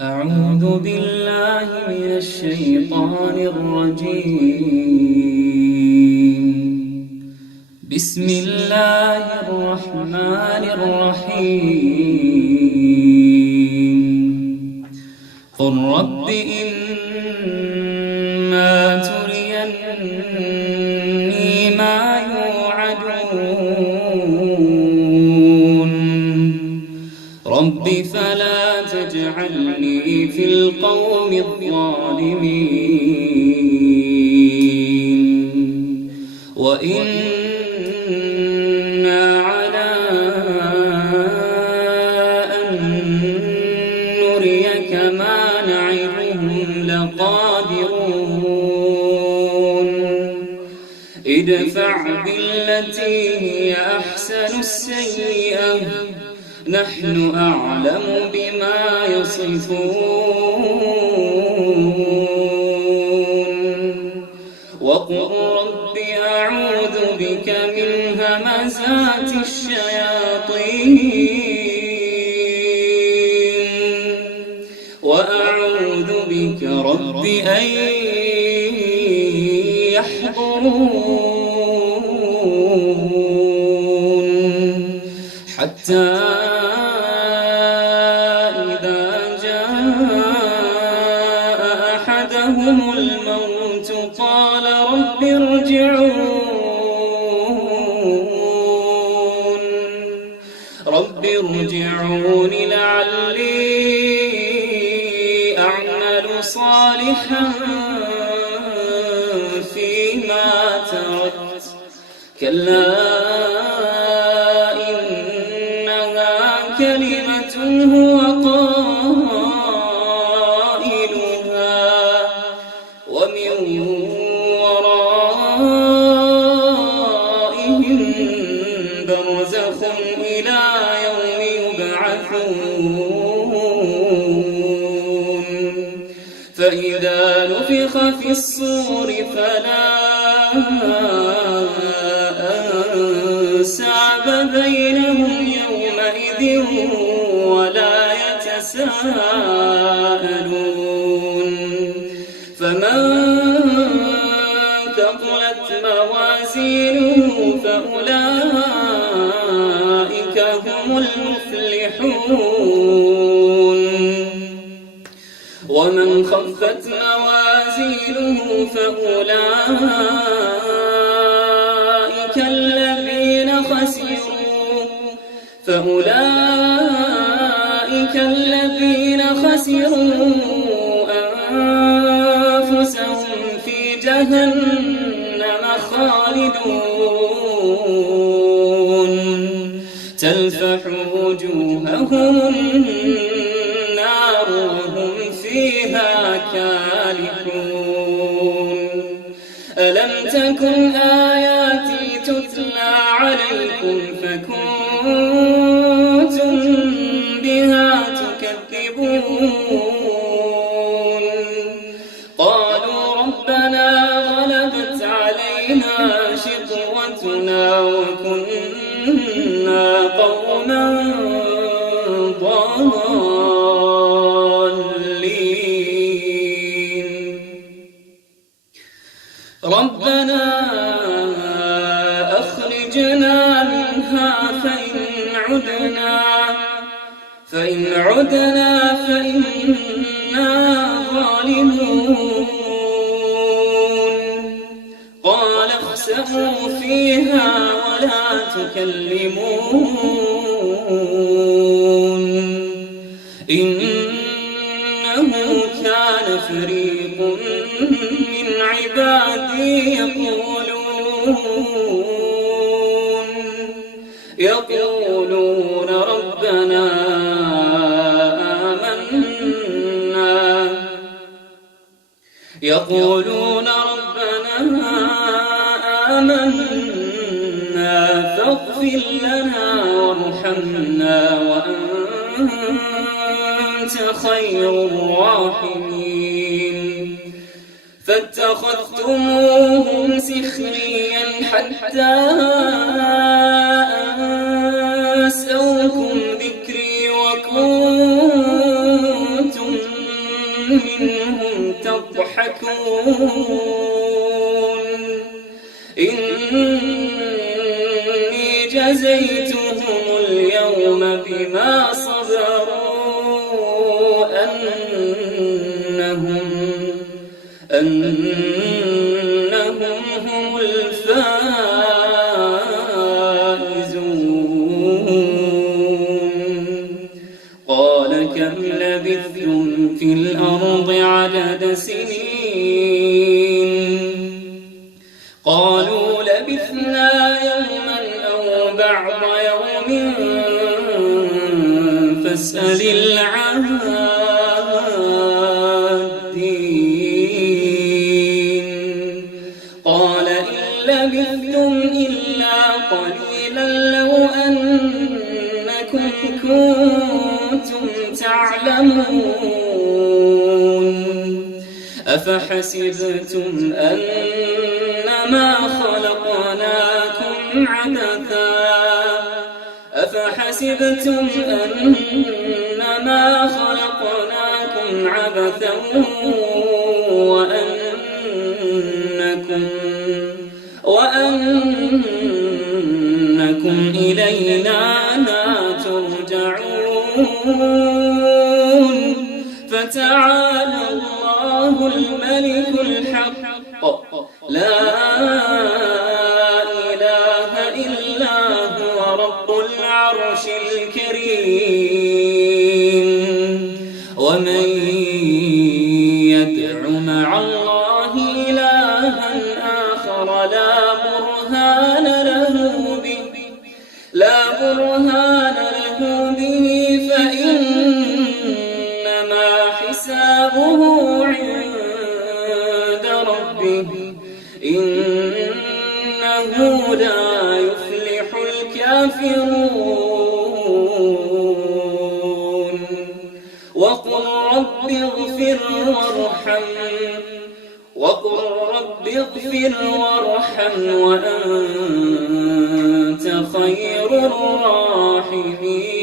أعوذ بالله من الشيطان الرجيم. بسم الله الرحمن الرحيم. قل رب إما تريني ما يوعدون رب فلا تجعلني في القوم الظالمين وإنا على أن نريك ما نعدهم لقادرون ادفع بالتي هي أحسن السيئة نحن أعلم بما يصفون وقل رب أعوذ بك من همزات الشياطين وأعوذ بك رب أن يحضرون حتى الموت قال رب ارجعون لعلي أعمل صالحا فيما تركت كلا إنها كلمة هو ومن ورائهم برزخ إلى يوم يبعثون فإذا نفخ في الصور فلا أنساب بينهم يومئذ ولا يتساءلون فمن ثقلت موازينه فأولئك هم المفلحون ومن خفت موازينه فأولئك الذين خسروا أنفسهم في جهنم خالدون تلفح وجوههم النار وهم فيها كالحون ألم تكن آياتي تتلى عليكم فكنتم بها تكذبون قالوا ربنا غلبت علينا شقوتنا وكنا قوما ضالين ربنا أخرجنا منها فإن عدنا فإنا ظالمون قال اخسئوا فيها ولا تكلمون إنه كان فريق من عبادي يقولون ربنا آمنا فاغفر لنا وارحمنا وأنت خير الراحمين فاتخذتموهم سخريا حتى أنسوكم ذكري وكنتم يضحكون إني جزيتهم اليوم بما صبروا أنهم هم الفائزون قال كم لبثتم في الأرض عدد سنين قالوا لبثنا يوما أو بعض يوم فاسأل العادين قال إن لبثتم إلا قليلا لو أنكم كنتم تعلمون أفحسبتم أنما خلقناكم عبثا وأنكم إلينا لا ترجعون فتعالى الله الملك الحق لا إله إلا هو رب العرش الكريم ومن يدع مع الله إلها آخر لا برهان له به فإنما حسابه عند ربه إنه لا يفلح الكافرون وقل رب اغفر وارحم وأنت خير الراحمين